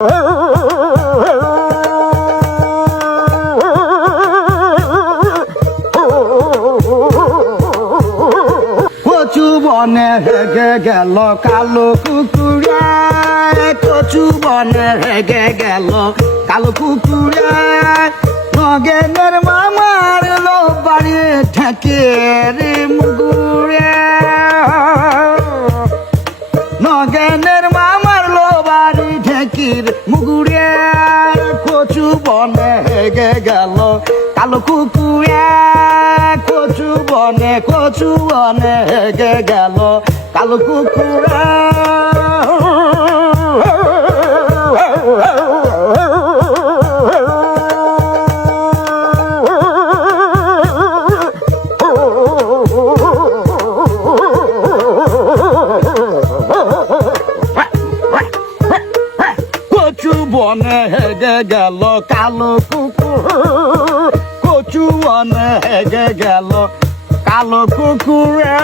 কচু বনে হেগে গেল কালো কুকুরে কচু বনে হেগে গেল কালো কুকুরে। নগেনের মামার লো বাড়ি ঠেকে রে মুগুরে। নগেনের কচু বনে হেগে গেল। কালো কুকুরে কচু বনে কচু বনে হেগে গেল। কালো কুকুরে কচু বনে হেগে গেল কালো কুকুর। কচু বনে হেগে গেল কালো কুকুরে